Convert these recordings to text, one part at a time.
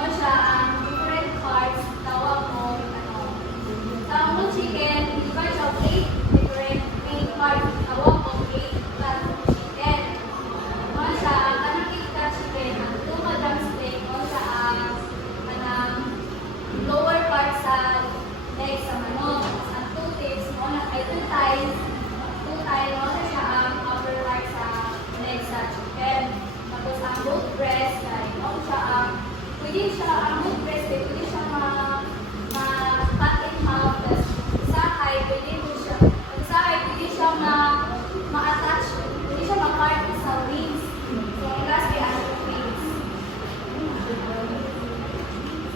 mo siya ang different parts, tawag mo, tawag mo chicken, iba siya 8 different main parts, tawag mo 8 cut chicken. Mo siya ang kanang 8 cut chicken, ang 2 ka drumstick, mo siya ang lower part sa leg sa manok. Ang 2 tips, mo na ay 2 thighs, mo na siya ang upper part sa leg sa chicken. Tapos ang both breast, mo siya pwede siya, ang both breast, pwede siya ma-cut in half, tapos isahay, pwede siya ma-attach, pwede siya ma-part sa wings. So, last ay ang wings.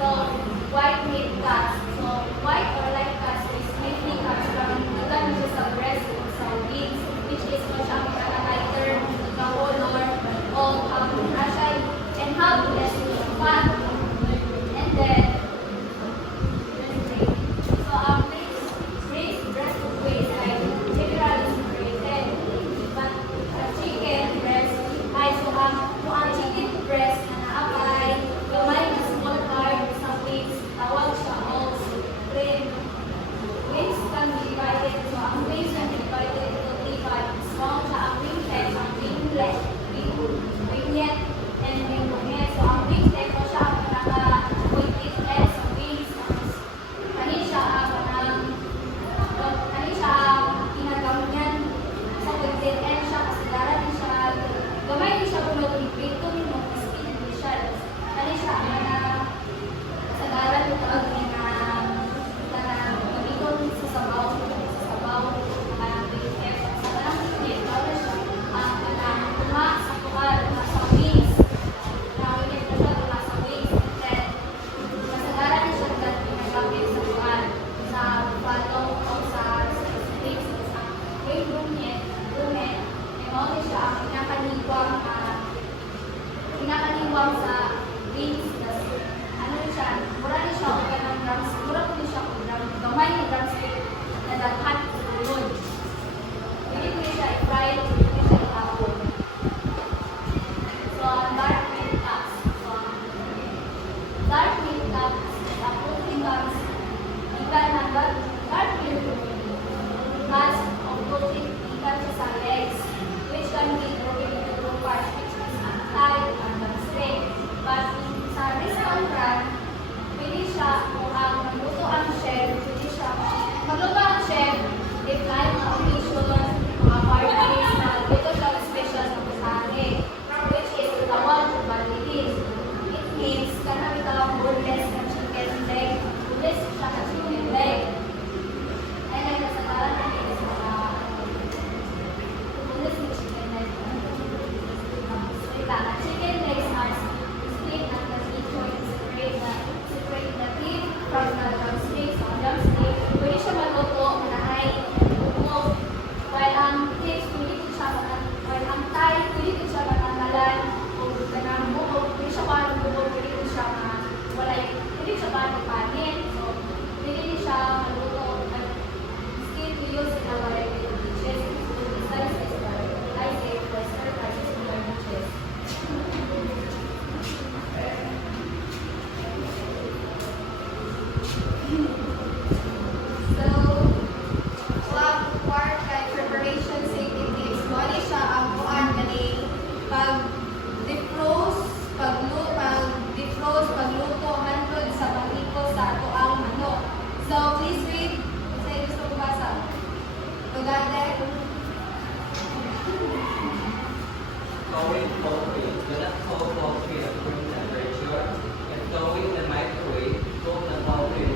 So, white meat cuts. So, white or light cuts is mainly cuts from ilan siya sa breast or sa wings, which is mo siya lighter, color, o aside, and have less fat. And then, so raised breast waist ay generally separated. But chicken breast ay so ang chicken breast na naapay, gamay na small part sa wings, tawag siya also trim. Wings can be divided. So ang wings can be divided into 3 parts. So ang winglet, ang winglet, winglet, and winglet. So ang winglet mo siya ang pinaka-pointed end sa wings. Kani siya ang pinagamyan sa pointed end siya kasi dara din siya, gamay din siya kung mag-ibrito din mo, mas speed din siya. Kani siya ang sa dara din ito ang mag-ikon sa sabaw, ang winglet. Sa kanang winglet, bawal siya ang tunga sa kuwan, sa wings. Winglet na siya tunga sa wings. And then, kasagaran din siya pinagamit sa kuwan, sa buffalo o sa steaks, sa winglet, ay mawala siya ang pinakaniwang sa wings. Ano siya, mura rin siya o kanang drums, mura ko rin siya o gamay ng drumstick na daghan sa ulod. Pwede ko rin siya i-fry, pwede ko siya i-hapon. So, dark meat cuts. So, dark meat cuts, protein cuts, ikan na dark meat cuts of protein, ikan siya sa legs, which can be broken into 2 parts, which is ang thigh and drumstick. But sa restaurant run, pwede siya kung ang magluto ang chef, pwede siya magluto ang chef, if like occasion, mga parties na luto siya special sa pusahe, which is tawag o balitin. It means kanang itawag boneless na chicken leg, boneless siya na chicken leg. Ay nagkasagalan na is boneless na chicken leg. Chicken legs are split at the meat joint, separate the teeth from the drumstick. So, drumstick, pwede siya maluto na ay bukog. While ang tips, pwede ko siya while ang thigh, pwede ko siya matanggalan o ganang bukog. Pwede siya parang bukog, pwede ko siya pwede siya parang panin. So, pwede din siya maluto. Still, we use in a variety of dishes. So, this size is I say, Western prices in our dishes. So, part like preparation safety tips. Wali siya ang kuan kani pag-defrost, pagluto, handled sa pag-iko sa ato ang manok. So, please read. Say, gusto ko basa. Pagade. Thawing poultry. Do not cook poultry at room temperature. And throw in the microwave, cook the poultry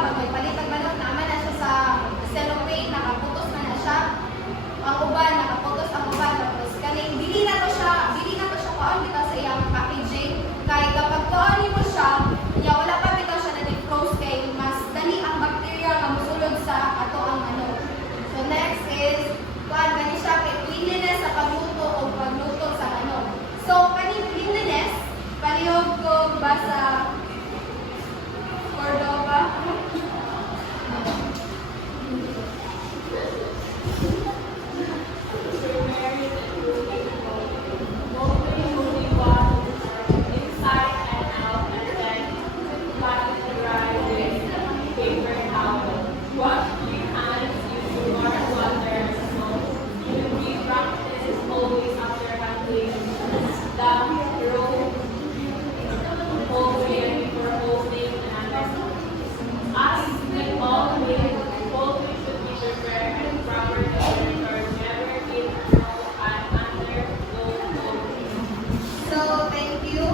pag may palitag manok, naman na siya sa cellophane, nakaputos na siya. Ang uban, nakaputos ang uban. Tapos kaning, bili na to siya kuan bitaw sa iyang packaging. Kaya kapag kuan mo siya, wala pa bitaw siya na defrost kay mas dali ang bacteria nga mosulod sa ato ang manok. So next is, kuan gani siya kay cleanliness sa pagluto o pagluto sa manok. So kaning cleanliness, palihog ko ba sa Cordova? So, thank you.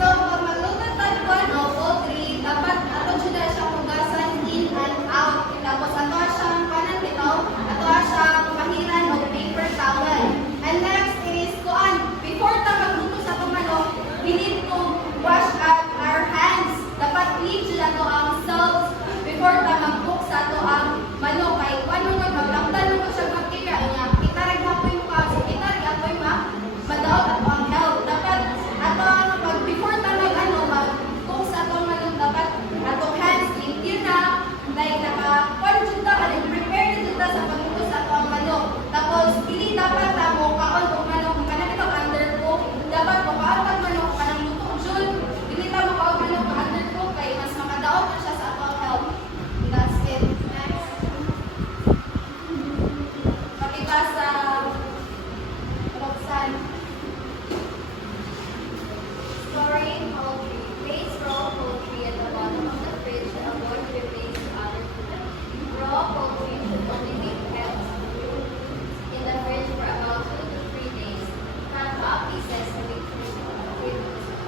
So, pag magluto tayo o poultry, dapat ato siya siya hugasan in and out. Tapos ato siyang kanan bitaw, ato siyang pahiran o paper towel. And next is kuan, before ta magluto sa itong manok, we need to wash our hands. Dapat clean sila to ang salt before ta mag-cook sa ito ang manok. Kay kuan mo maglamtan mo siya bacteria nga. Itarag hapoy mo ka, so itarag hapoy madaot ato ang health. Dapat ato pag before ta mag-cook sa atong manok, dapat atong hands clean na, like naka-kuan jud ta, prepare jud ta sa pagluto sa atong manok. Tapos dili dapat ta mo kaon og manok kung kanang ito undercook. Dapat mo kaon tag manok kanang luto jud. Dili ta mo kaon manok nga undercook kay mas makadaot na siya sa atong health. That's it. Next. Pakita sa Roxanne. Storing poultry. Place raw poultry at the bottom of the fridge to avoid dripping to other food. Raw poultry should only be kept in the fridge for about 2 to 3 days. Cut pieces to be kept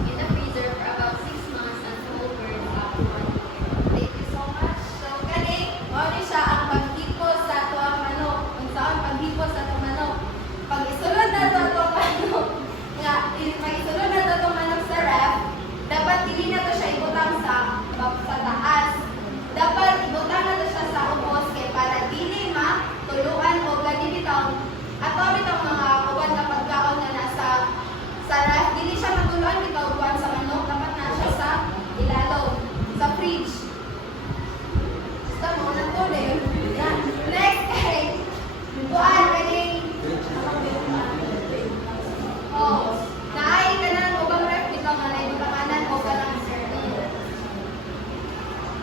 in the freezer for about 6 months and whole birds up to 1 year. Thank you so much. So, kani, mao ni siya ang paghipos sa ato ang manok. Kung saan paghipos sa ato manok. Pag isulod na ito ang manok, pag isulod na ito ang manok sa ref, dapat dili na ito siya ibutang sa taas. Dapat ibutang na ito siya sa ubos kay para dili matuluan o gani bitaw. Ato bitaw mga uwan na pagkaon na nasa sa ref, dili siya matuluan bitaw uwan sa manok, dapat na siya sa ilalo, sa fridge. Sa mo na to din. Next ay kuan kaning naay ka ng ubang ref bitaw nga nay butakanan o kanang sardine.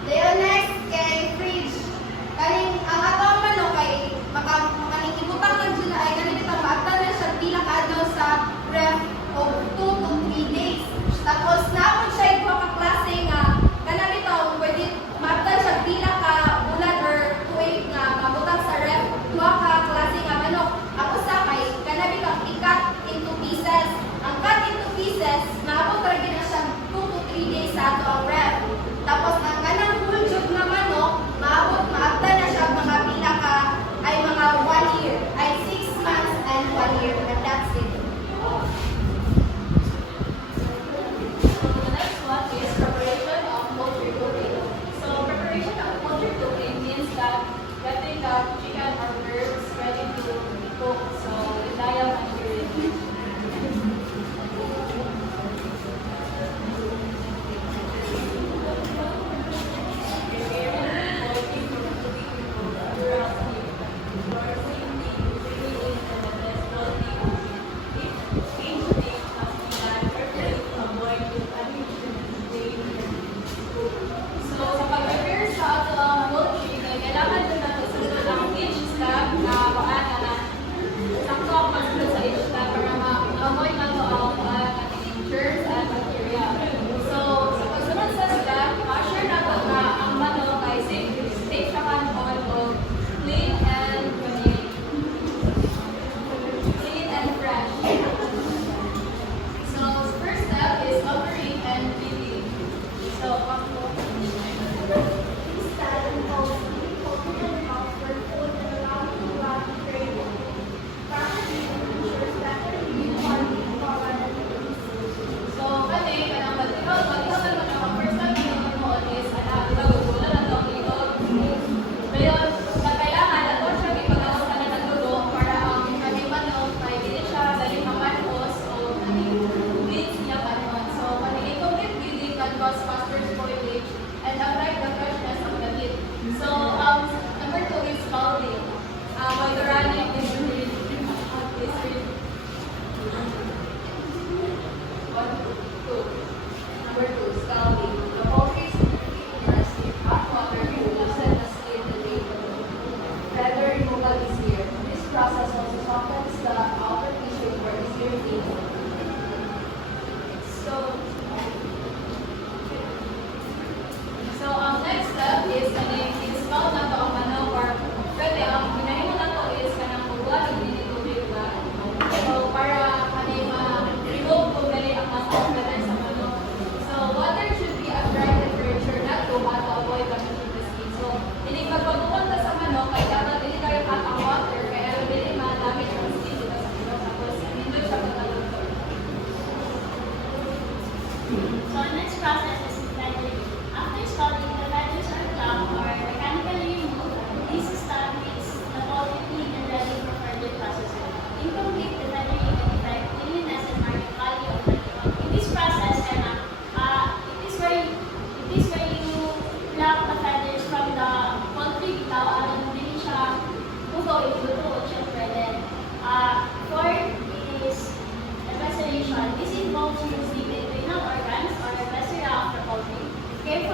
Dayon next kay fridge. Kaning ang atong manok kay makaning ibutang lang dyan ay kaning bitaw maagtan na siya pila ka adlaw sa ref o 2 to 3 days. Tapos naapon siya iba ka klase nga kanang bitaw pwede maagtan siya pila ka bulan or tuig nga mabutang sa ref. Duha ka klase nga manok. Ako sa kay kanang bitaw i-cut into pieces. Ang cut into pieces, maabot ra gyud na siya 2 to 3 days sa ato ang ref. Tapos ang kanang whole jug nga manok, maagtan na siya mga pila ka ay mga 1 year, ay 6 months and 1 year, and that's it. The next one is preparation of poultry cooking. So preparation of poultry cooking means that getting the chicken or birds ready to cook. So the dial and ingredient. So sa pag-prepare sa ato ang poultry, kailangan din natin sunod ang each step na paano na sakto ang pagsunod sa each step para ma-avoid na ito ang germs and bacteria. So sa pagsunod sa step, ma-assure na ito na ang manok ay safe siya kanon o clean and fresh. So first step is covering and cleaning. So,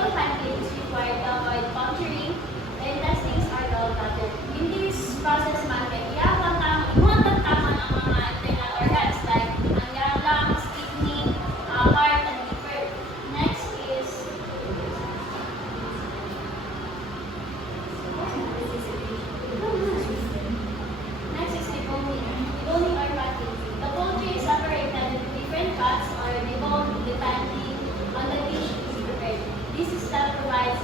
ethical handling is required to avoid puncturing. The intestines are well gutted. In this process, man, imuhatang tama ang mga internal organs like ang lungs, kidney, heart, and liver. Next is deboning. Deboning or cutting. The poultry is separated into different cuts or deboned depending on the dish it is prepared. This step provides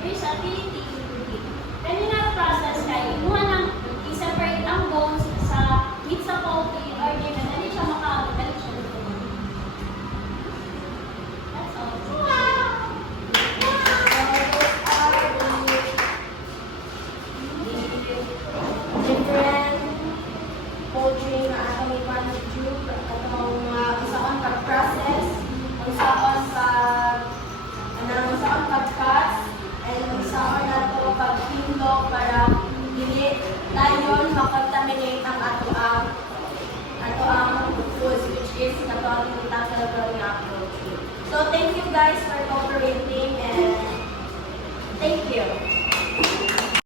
versatility in cooking. Kanina process kay imuha ng i-separate ang bones sa meat sa poultry or di madali siya makabalik siya dito. That's all. Different poultry na atong i-contribute atong usaon pag-process, usaon pag-cut, and usaon nato pag-pindog para dili tayo makontaminate ang ato ang foods, which is nato ang tinatawag nga poultry. So thank you guys for cooperating and thank you.